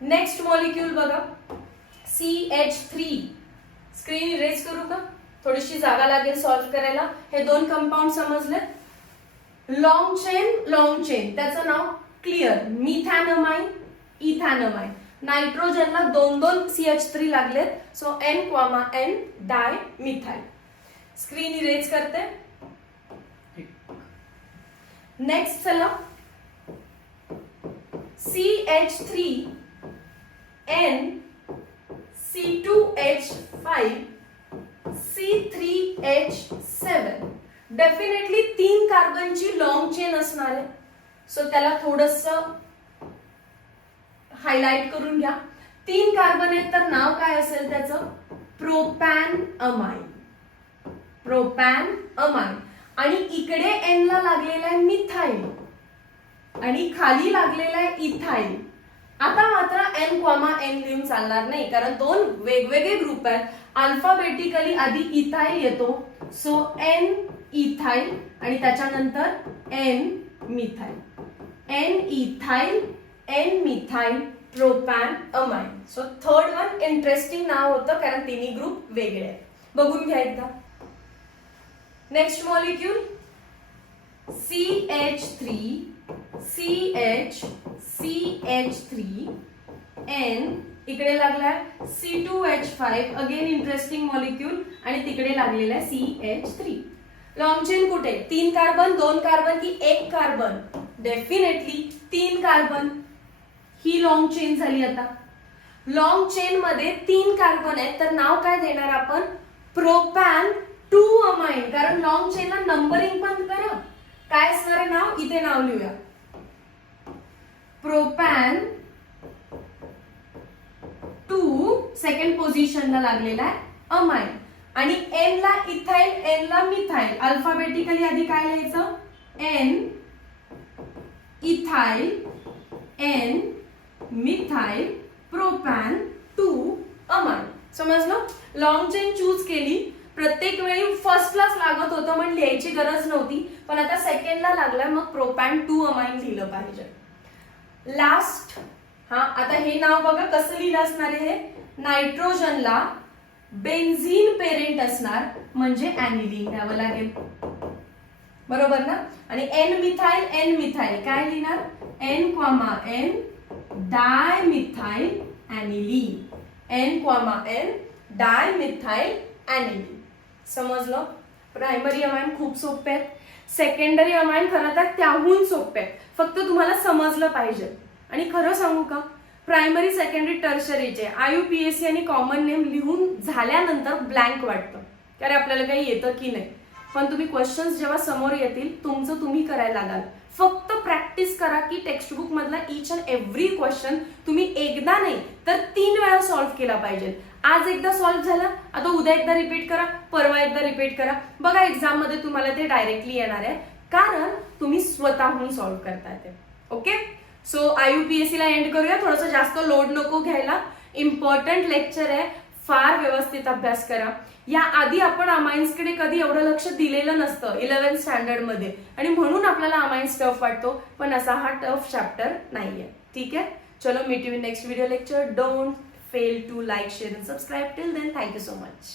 Next molecule बघा, CH3. स्क्रीन इरेज करू का, थोडीशी जागा लागेल सॉल्व्ह करायला. हे 2 कंपाऊंड समजले. लॉंग चेन त्याचं नाव क्लिअर, मिथॅनअमाइन, इथॅनअमाइन. नायट्रोजनला 2 CH3 लागलेत, सो N, डायमिथाईल. स्क्रीन इरेज करते. नेक्स्ट चला, CH3N C2H5 C3H7. Definitely 3 कार्बनची long chain असणार आहे, सो त्याला थोडस हायलाइट करून घ्या. 3 कार्बन आहेत तर नाव काय असेल त्याचं, प्रोपॅन अमाइन. आणि इकडे N ला लागलेला आहे मिथाईल आणि खाली लागलेला आहे इथाईल. आता मात्र N, लिहून चालणार नाही, कारण 2 वेगवेगळे ग्रुप आहेत. अल्फाबेटिकली आधी इथाईल येतो, सो N इथाईल आणि त्याच्यानंतर N methyl. N methyl propane amine. So third one interesting नाव होतं, कारण तिन्ही ग्रुप वेगळे आहेत. बघून घ्या एकदा. नेक्स्ट मॉलिक्यूल CH3N इकडे लागलाय C2H5. अगेन इंटरेस्टिंग मॉलिक्यूल आणि तिकडे लागलेला आहे CH3. लॉंग चेन कुठे? 3 कार्बन, 2 कार्बन की 1 कार्बन? Definitely 3 carbon. ही लॉंग चेन झाली. आता लॉंग चेन मध्ये 3 कार्बन आहेत, तर नाव काय देणार आपण? Propane 2 amine. कारण लॉंग चेनला नंबरिंग पण करा. काय असणार आहे नाव? इथे नाव लिहूया. प्रोपॅन 2 सेकंड पोझिशनला लागलेला आहे अमाइन. आणि एन ला इथाइल, एन ला मिथाइल. अल्फाबेटिकली आधी काय लिहायचं? N ethyl, N methyl, propane 2 amine. समजलं? लॉंग चेन चूज केली. प्रत्येक वेळी फर्स्टलाच लागत होतं म्हणून लिहायची गरज नव्हती, पण आता सेकंडला लागलाय मग प्रोपॅन 2 अमाइन लिहिलं पाहिजे. लास्ट, हा आता हे नाव बघा कसं लिहिलं असणार आहे. नायट्रोजनला बेन्झीन पेरेंट असणार म्हणजे ऍनिलीन द्यावं लागेल. बरोबर ना? आणि एन मिथाइल, एन मिथाइल काय लिहिणार? N comma N dimethyl aniline. N comma N dimethyl aniline. समजलं? प्रायमरी अमाइन खूप सोपे आहेत. सेकंडरी अमाइन खरं तर त्याहून सोपे आहेत. फक्त तुम्हाला समजलं पाहिजे. आणि खरं सांगू का, प्रायमरी, सेकंडरी, टर्शरीचे IUPAC आणि कॉमन नेम लिहून झाल्यानंतर ब्लँक वाटतं, कारण आपल्याला काही येतं की नाही. पण तुम्ही क्वेश्चन्स जेव्हा समोर येतील तुमचं तुम्ही करायला लागाल. फक्त प्रॅक्टिस करा की टेक्स्ट बुक मधला ईच अँड एव्हरी क्वेश्चन तुम्ही एकदा नाही तर 3 वेळा सॉल्व्ह केला पाहिजे. आज एकदा सॉल्व्ह झाला, आता उद्या एकदा रिपीट करा, परवा एकदा रिपीट करा. बघा एक्झाम मध्ये तुम्हाला ते डायरेक्टली येणार आहे, कारण तुम्ही स्वतःहून सॉल्व्ह करताय ते. ओके, सो IUPAC ला एंड करूया. थोडंसं जास्त लोड नको घ्यायला. इम्पॉर्टंट लेक्चर आहे, फार व्यवस्थित अभ्यास करा. या आधी आपण अमाइन्स कडे कधी एवढं लक्ष दिलेलं नसतं 11th स्टँडर्ड मध्ये, आणि म्हणून आपल्याला अमाइन्स टफ वाटतो, पण असा हा टफ चॅप्टर नाहीये. ठीक आहे, चलो meet you in next video lecture. Don't fail to like, share and subscribe. Till then, thank you so much.